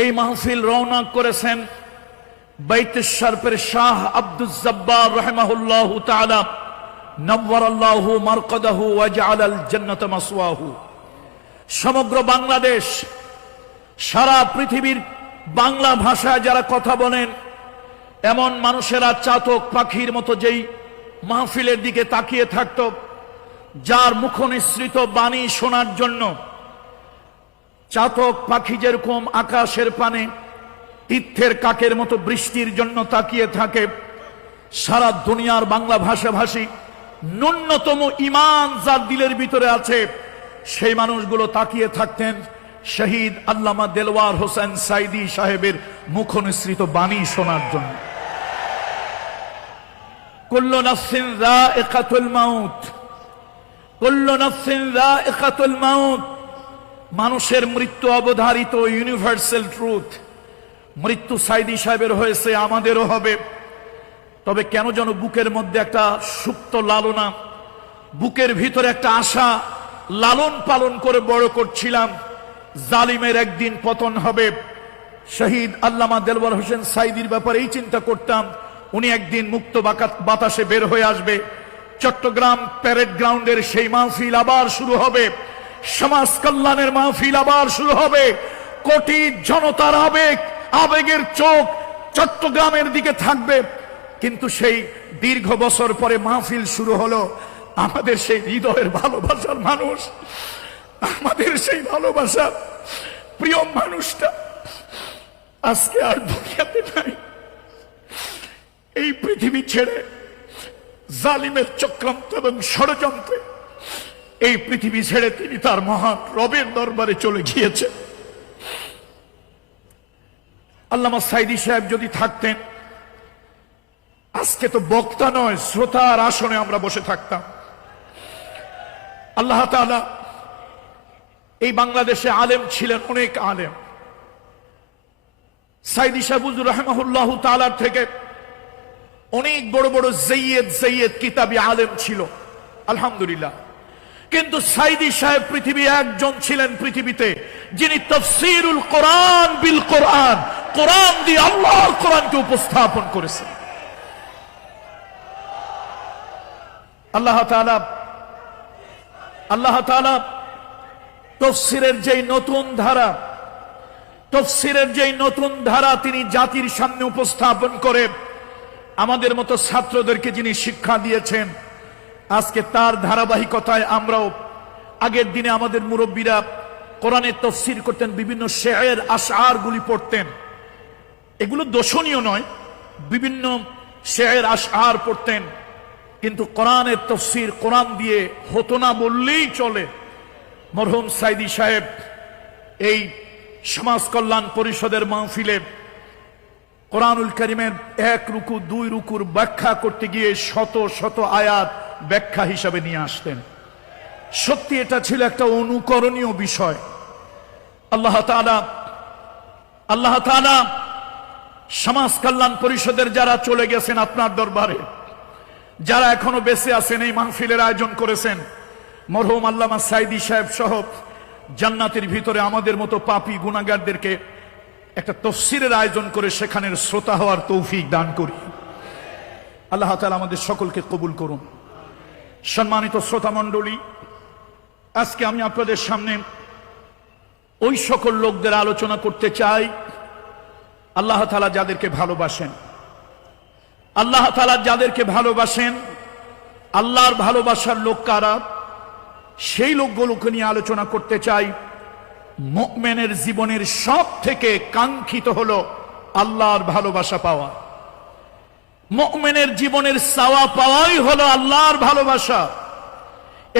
এই মাহফিল রওনা করেছেন বাইতুশ শরফের শাহ আব্দুল জব্বার রাহিমাহুল্লাহু তাআলা নওয়ারাল্লাহু মারকাদাহু ওয়া জাআলাল জান্নাতা মাসওয়াহু। সমগ্র বাংলাদেশ, সারা পৃথিবীর বাংলা ভাষায় যারা কথা বলেন এমন মানুষেরা চাতক পাখির মতো যেই মাহফিলের দিকে তাকিয়ে থাকত, যার মুখনিসৃত বাণী শোনার জন্য চাতক পাখি যেরকম আকাশের পানে তীর্থের কাকের মতো বৃষ্টির জন্য তাকিয়ে থাকে, সারা দুনিয়ার বাংলা ভাষাভাষী ন্যূনতম ঈমান যার দিলের ভিতরে আছে সেই মানুষগুলো তাকিয়ে থাকতেন শহীদ আল্লামা দেলওয়ার হোসেন সাইদি সাহেবের মুখনিসৃত বাণী শোনার জন্য। কুল্লু নাফসিন যায়িকাতুল মাউত, কুল্লু নাফসিন যায়িকাতুল মাউত। মানুষের মৃত্যু অবধারিত ইউনিভার্সাল ট্রুথ। মৃত্যু সাইদি সাহেবের হয়েছে, আমাদেরও হবে। তবে কেন যেন বুকের মধ্যে একটা সুপ্ত লালনা, বুকের ভিতরে একটা আশা লালন পালন করে বড় করছিলাম, জালিমের একদিন পতন হবে। শহীদ আল্লামা দেলওয়ার হোসেন সাইদির ব্যাপারে এই চিন্তা করতাম, উনি একদিন মুক্ত বাতাসে বের হয়ে আসবে। চট্টগ্রাম প্যারেড গ্রাউন্ডের সেই মাহফিল আবার শুরু হবে, সমাজ কল্যাণের মাহফিল আবার শুরু হবে। কোটি জনতার আবেগের চোখ চট্টগ্রামের দিকে থাকবে। কিন্তু সেই দীর্ঘ বছর পরে মাহফিল শুরু হলো, আমাদের সেই হৃদয়ের ভালোবাসার মানুষ, আমাদের সেই ভালোবাসার প্রিয় মানুষটা আজকে আর দুনিয়াতে নাই। এই পৃথিবী ছেড়ে জালিমের চক্রান্ত এবং ষড়যন্ত্রে এই পৃথিবী ছেড়ে তিনি তার মহান রবের দরবারে চলে গিয়েছেন। আল্লামা সাইদি সাহেব যদি থাকতেন আজকে তো বক্তা নয়, শ্রোতার আসনে আমরা বসে থাকতাম। আল্লাহ তাআলা এই বাংলাদেশে আলেম ছিলেন, অনেক আলেম। সাইদি সাহেব হুজুর রাহিমাহুল্লাহু তাআলার থেকে অনেক বড় বড় জয়্যদ কিতাবী আলেম ছিল, আলহামদুলিল্লাহ। কিন্তু সাইদি সাহেব পৃথিবী একজন ছিলেন পৃথিবীতে যিনি তাফসীরুল কোরআন বিল কোরআন, কোরআন দিয়ে আল্লাহর কোরআনকে উপস্থাপন করেছেন। আল্লাহ তাআলা তাফসীরের যেই নতুন ধারা তিনি জাতির সামনে উপস্থাপন করে আমাদের মতো ছাত্রদেরকে যিনি শিক্ষা দিয়েছেন, আজকে তার ধারাবাহিকতায় আমরাও আগের দিনে আমাদের মুরব্বীরা কোরআনের তাফসীর করতেন, বিভিন্ন শের আশআর গুলি পড়তেন। এগুলো দোষণীয় নয়, বিভিন্ন শের আশআর পড়তেন, কিন্তু কোরআনের তাফসীর কোরআন দিয়ে হতো না বললেই চলে। মরহুম সাইদি সাহেব এই সমাজ কল্যাণ পরিষদের মাহফিলে কোরআনুল কারীমের 1 রুকু 2 রুকুর ব্যাখ্যা করতে গিয়ে শত শত আয়াত ব্যাখ্যা হিসাবে নিয়ে আসতেন। সত্যি এটা ছিল একটা অনুকরণীয় বিষয়। আল্লাহ তাআলা সমাজ কল্যাণ পরিষদের যারা চলে গেছেন আপনার দরবারে, যারা এখনো বেঁচে আছেন, এই মাহফিলের আয়োজন করেছেন, মরহুম আল্লামা সাইদি সাহেব সহ জান্নাতের ভিতরে আমাদের মতো পাপী গুনাহগারদেরকে একটা তাফসীরের আয়োজন করে সেখানের শ্রোতা হওয়ার তৌফিক দান করি। আল্লাহ তাআলা আমাদের সকলকে কবুল করুন। সম্মানিত শ্রোতা মণ্ডলী, আজকে আমি আপনাদের সামনে ওই সকল লোকদের আলোচনা করতে চাই আল্লাহ তাআলা যাদেরকে ভালোবাসেন। আল্লাহ তাআলা যাদেরকে ভালোবাসেন, আল্লাহর ভালোবাসার লোক কারা, সেই লোকগুলোকে নিয়ে আলোচনা করতে চাই। মুমিনের জীবনের সব থেকে কাঙ্ক্ষিত হলো আল্লাহর ভালোবাসা পাওয়া। মুমিনের জীবনের চাওয়া পাওয়াই হলো আল্লাহর ভালোবাসা।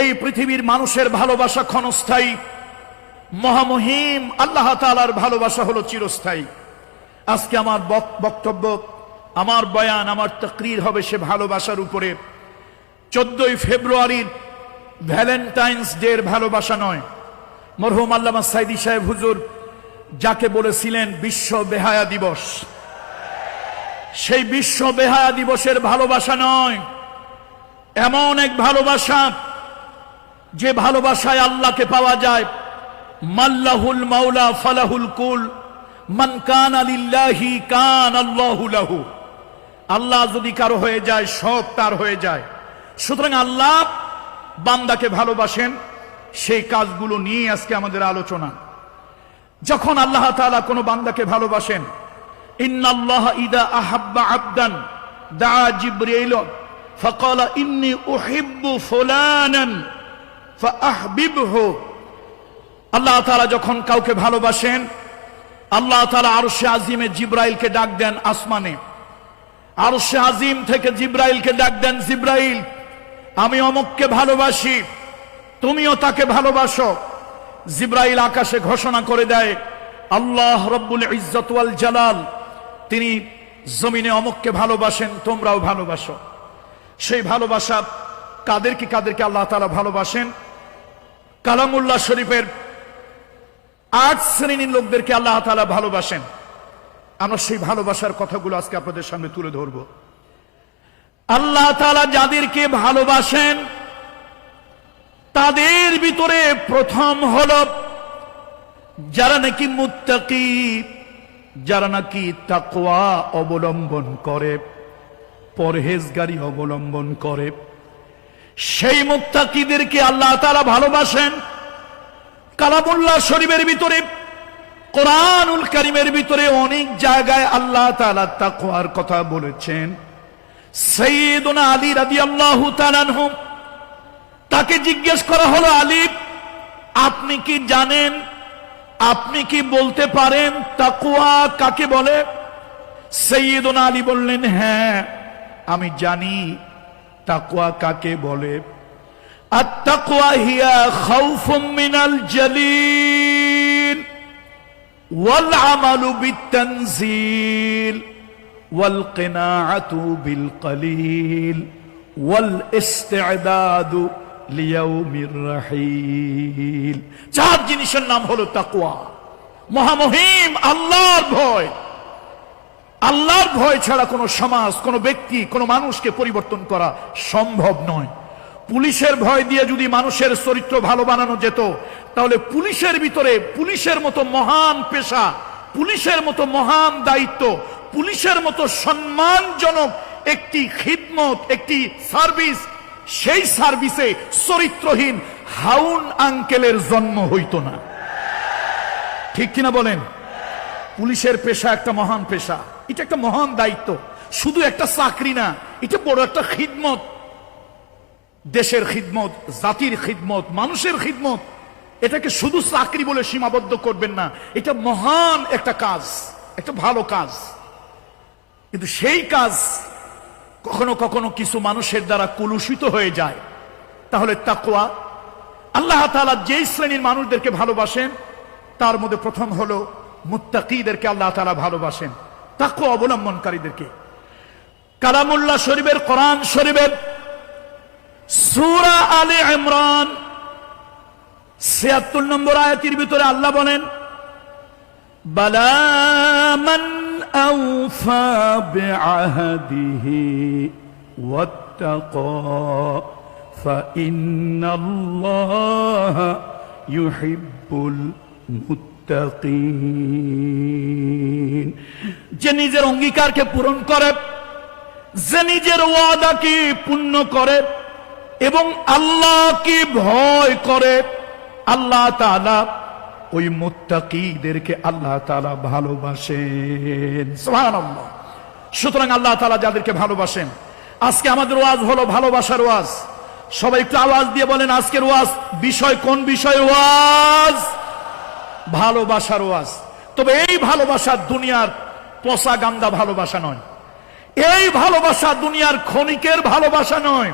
এই পৃথিবীর মানুষের ভালোবাসা ক্ষণস্থায়ী, মহামহিম আল্লাহ তাআলার ভালোবাসা হলো চিরস্থায়ী। আজকে আমার বক্তব্য, আমার বয়ান, আমার তাকরীর হবে সে ভালোবাসার উপরে। 14 ফেব্রুয়ারির ভ্যালেন্টাইন্স ডে এর ভালোবাসা নয়, মরহুম আল্লামা সাইদি সাহেব হুজুর যাকে বলেছিলেন বিশ্ব বেহায়া দিবস, সেই বিশ্ব বেহায়া দিবসের ভালোবাসা নয়। এমন এক ভালোবাসা যে ভালোবাসায় আল্লাহকে পাওয়া যায়। মাল্লাহুল মাওলা ফালাহুল কুল মান কানা লিল্লাহি কানা আল্লাহু লাহু। আল্লাহ যদি কারো হয়ে যায় সব তার হয়ে যায়। সুতরাং আল্লাহ বান্দাকে ভালোবাসেন, সেই কাজগুলো নিয়ে আজকে আমাদের আলোচনা। যখন আল্লাহ তাআলা কোনো বান্দাকে ভালোবাসেন, ইন্নাল্লাহা ইদা আহাব্বা আবদান দা জিবরিল ফাকালা ইন্নী উহিব্বু ফুলানান ফাআহবিবহু। আল্লাহ তাআলা যখন কাউকে ভালোবাসেন, আল্লাহ তাআলা আরশে আজিমে জিবরাইলকে ডাক দেন আসমানে। আরশে আজিম থেকে জিবরাইলকে ডাক দেন, জিবরাইল আমি অমুককে ভালোবাসি, তুমিও তাকে ভালোবাসো। জিবরাইল আকাশে ঘোষণা করে দেয়, আল্লাহ রব্বুল ইজ্জত ওয়াল জালাল তিনি জমিনে অমুককে ভালোবাসেন, তোমরাও ভালোবাসো। সেই ভালোবাসা কাদেরকে আল্লাহ তাআলা ভালোবাসেন? কালামুল্লাহ শরীফের 8 শ্রেণীর লোকদেরকে আল্লাহ তাআলা ভালোবাসেন। আমরা সেই ভালোবাসার কথাগুলো আজকে আপনাদের সামনে তুলে ধরব। আল্লাহ তাআলা যাদেরকে ভালোবাসেন তাদের ভিতরে প্রথম হলো যারা নাকি মুত্তাকি, যারা নাকি তাকওয়া অবলম্বন করে, পরহেজগারি অবলম্বন করে, সেই মুত্তাকিদেরকে আল্লাহ তাআলা ভালোবাসেন। কালামুল্লাহ শরীফের ভিতরে, কোরআনুল কারীমের ভিতরে অনেক জায়গায় আল্লাহ তাআলা তাকওয়ার কথা বলেছেন। সাইয়্যিদুনা আলী রাদিয়াল্লাহু তাআলা আনহু, তাকে জিজ্ঞেস করা হলো, আলী আপনি কি জানেন, আপনি কি বলতে পারেন তাকওয়া কাকে বলে? সাইয়্যিদুনা আলী বললেন, হ্যাঁ আমি জানি তাকওয়া কাকে বলে। আত-তাকওয়া হিয়া খাউফুম মিনাল জালিল ওয়াল আমালু বিত-তানজিল ওয়াল কিনাআতু বিল কলিল ওয়াল ইস্তি'দাদু লিয়াউমির রাহিল। চার জিনিসের নাম হলো তাকওয়া। মহামহিম আল্লাহর ভয়। আল্লাহর ভয় ছাড়া কোনো সমাজ, কোনো ব্যক্তি, কোনো মানুষকে পরিবর্তন করা সম্ভব নয়। পুলিশের ভয় দিয়ে যদি মানুষের চরিত্র ভালো বানানো যেত, তাহলে পুলিশের ভিতরে পুলিশের মতো মহান পেশা, পুলিশের মতো মহান দায়িত্ব, পুলিশের মতো সম্মানজনক একটি খিদমত, একটি সার্ভিস, সেই সার্ভিসে চরিত্রহীন হাউন আঙ্কেলের জন্ম হইত না। ঠিক কিনা বলেন? পুলিশের পেশা একটা মহান পেশা, এটা একটা মহান দায়িত্ব, শুধু একটা চাকরি না, এটা বড় একটা খিদমত। দেশের খিদমত, জাতির খিদমত, মানুষের খিদমত। এটাকে শুধু চাকরি বলে সীমাবদ্ধ করবেন না, এটা মহান একটা কাজ, একটা ভালো কাজ। কিন্তু সেই কাজ কখনো কখনো কিছু মানুষের দ্বারা কলুষিত হয়ে যায়। তাহলে তাকওয়া, আল্লাহ তাআলা যেই শ্রেণীর মানুষদেরকে ভালোবাসেন তার মধ্যে প্রথম হলো মুত্তাকিদেরকে আল্লাহ তাআলা ভালোবাসেন, তাকওয়া অবলম্বনকারীদেরকে। কালামুল্লাহ শরীফের, কোরআন শরীফের সূরা আলে ইমরান ৭৬ নম্বর আয়াতের ভিতরে আল্লাহ বলেন, বালা মান আওফা বিআহদিহি ওয়াত্তাকা ফাইন্নাল্লাহা ইউহিব্বুল মুত্তাকিন। যে নিজের অঙ্গীকারকে পূরণ করে, যে নিজের ওয়াদাকে পূর্ণ করে এবং আল্লাহকে ভয় করে, আল্লাহ তাআলা ওই মুত্তাকিদেরকে আল্লাহ তাআলা ভালোবাসেন। সুবহানাল্লাহ। সুতরাং আল্লাহ তাআলা যাদেরকে ভালোবাসেন, আজকে আমাদের ওয়াজ হলো ভালোবাসার ওয়াজ। সবাই একটু আওয়াজ দিয়ে বলেন আজকের ওয়াজ বিষয় কোন বিষয়? ওয়াজ ভালোবাসার ওয়াজ। তবে এই ভালোবাসা দুনিয়ার পচা গান্দা ভালোবাসা নয়, এই ভালোবাসা দুনিয়ার ক্ষণিকের ভালোবাসা নয়,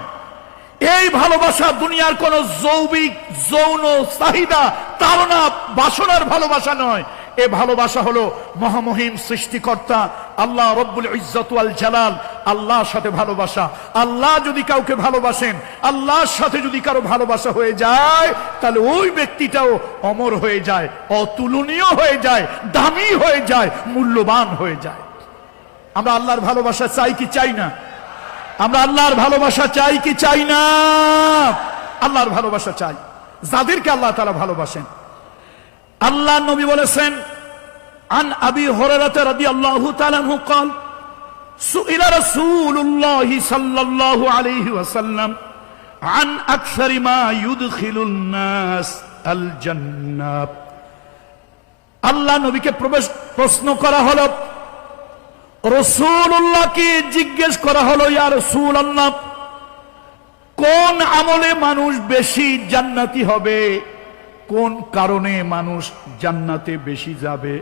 এই ভালোবাসা দুনিয়ার কোন যৌবিক যৌন চাহিদা তাড়না বাসনার ভালোবাসা নয়। এই ভালোবাসা হলো মহামহিম সৃষ্টিকর্তা আল্লাহ রব্বুল ইজ্জত ওয়াল জালাল, আল্লাহর সাথে ভালোবাসা। আল্লাহ যদি কাউকে ভালোবাসেন, আল্লাহর সাথে যদি কারো ভালোবাসা হয়ে যায়, তাহলে ওই ব্যক্তিটাও অমর হয়ে যায়, অতুলনীয় হয়ে যায়, দামি হয়ে যায়, মূল্যবান হয়ে যায়। আমরা আল্লাহর ভালোবাসা চাই কি চাই না? আমরা আল্লাহর ভালোবাসা চাই কি চাই না? আল্লাহর ভালোবাসা চাই, যাদেরকে আল্লাহ তাআলা ভালোবাসেন। আল্লাহ নবী বলেছেন, عن أبي هريرة رضي الله تعالى عنه قال سئل رسول الله صلى الله عليه وسلم عن أكثر ما يدخل الناس الجنة আল্লাহ নবীকে প্রশ্ন করা হলো, রাসূলুল্লাহকে জিজ্ঞেস করা হলো, ইয়া রাসূলুল্লাহ, কোন আমলে মানুষ বেশি জান্নাতি হবে, কোন কারণে মানুষ জান্নাতে বেশি যাবে?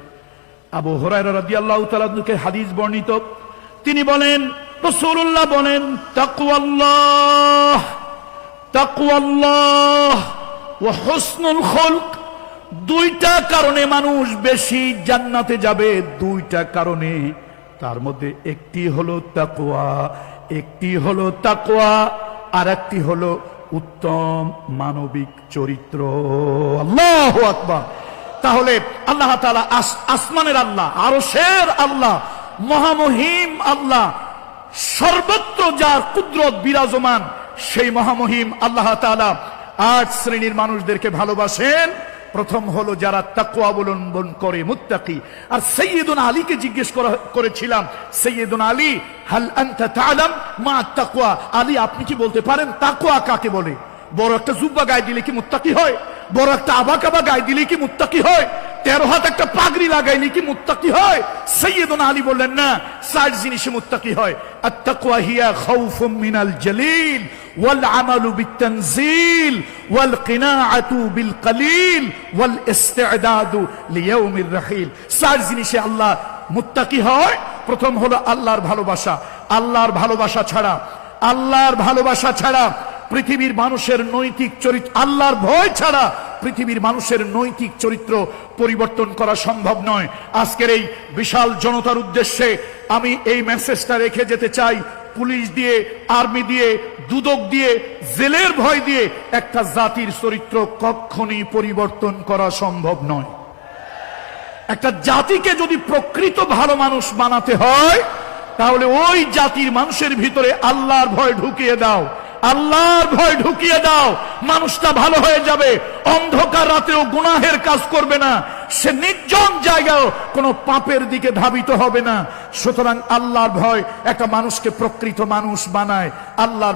আবু হুরায়রা রাদিয়াল্লাহু তাআলা থেকে হাদিস বর্ণিত, তিনি বলেন, রাসূলুল্লাহ বলেন, তাকওয়াল্লাহ, তাকওয়াল্লাহ ওয়া হুসনুল খুলক। দুইটা কারণে মানুষ বেশি জান্নাতে যাবে, দুইটা কারণে। তার মধ্যে একটি হলো তাকওয়া, একটি হলো তাকওয়া, আর একটি হলো উত্তম মানবিক চরিত্র। আল্লাহু আকবার। তাহলে আল্লাহ তাআলা আসমানের আল্লাহ, আরশের আল্লাহ, মহামহিম আল্লাহ, সর্বত্র যার কুদরত বিরাজমান, সেই মহামহিম আল্লাহ তাআলা 8 শ্রেণীর মানুষদেরকে ভালোবাসেন। প্রথম হলো যারা তাকওয়া অবলম্বন করে, মুত্তাকি। আর সাইয়্যিদুনা আলীকে জিজ্ঞেস করেছিলাম, সাইয়্যিদুনা আলী, হাল আনতা তাআলাম মা তাকওয়া, আলী আপনি কি বলতে পারেন তাকওয়া কাকে বলে? বড় একটা জুব্বা গায়ে দিলে কি মুত্তাকি হয়? বড় একটা আবাকাবা গায়ে দিলে কি মুত্তাকি হয়? 13 হাত একটা পাগড়ি লাগাইলে কি মুত্তাকি হয়? সাইয়্যিদুনা আলী বললেন না, 4 জিনিসে মুত্তাকি হয়। আত-তাকওয়া হিয়া খাউফুম মিনাল জালিল ওয়াল আমালু বিত-তানজিল ওয়াল কিনাআতু বিল কলিল ওয়াল ইসতি'দাদু লিয়াউমির রাহিল। 4 জিনিসে আল্লাহ মুত্তাকি হয়। প্রথম হলো আল্লাহর ভালোবাসা। আল্লাহর ভালোবাসা ছাড়া, আল্লাহর ভালোবাসা ছাড়া পৃথিবীর মানুষের নৈতিক চরিত্র, আল্লাহর ভয় ছাড়া পৃথিবীর মানুষের নৈতিক চরিত্র পরিবর্তন করা সম্ভব নয়। আজকের এই বিশাল জনতার উদ্দেশ্যে আমি এই মেসেজটা রেখে যেতে চাই, পুলিশ দিয়ে, আর্মি দিয়ে, দুদক দিয়ে, জেলের ভয় দিয়ে একটা জাতির চরিত্র কখনই পরিবর্তন করা সম্ভব নয়। একটা জাতিকে যদি প্রকৃত ভালো মানুষ বানাতে হয়, তাহলে ওই জাতির মানুষের ভিতরে আল্লাহর ভয় ঢুকিয়ে দাও, আল্লাহর ভয় ঢুকিয়ে দাও, মানুষটা ভালো হয়ে যাবে। অন্ধকার রাতেও গুনাহের কাজ করবে না, সে নির্জন জায়গায় কোনো পাপের দিকে ধাবিত হবে না। সুতরাং আল্লাহর ভয় একটা মানুষকে প্রকৃত মানুষ বানায়। আল্লাহর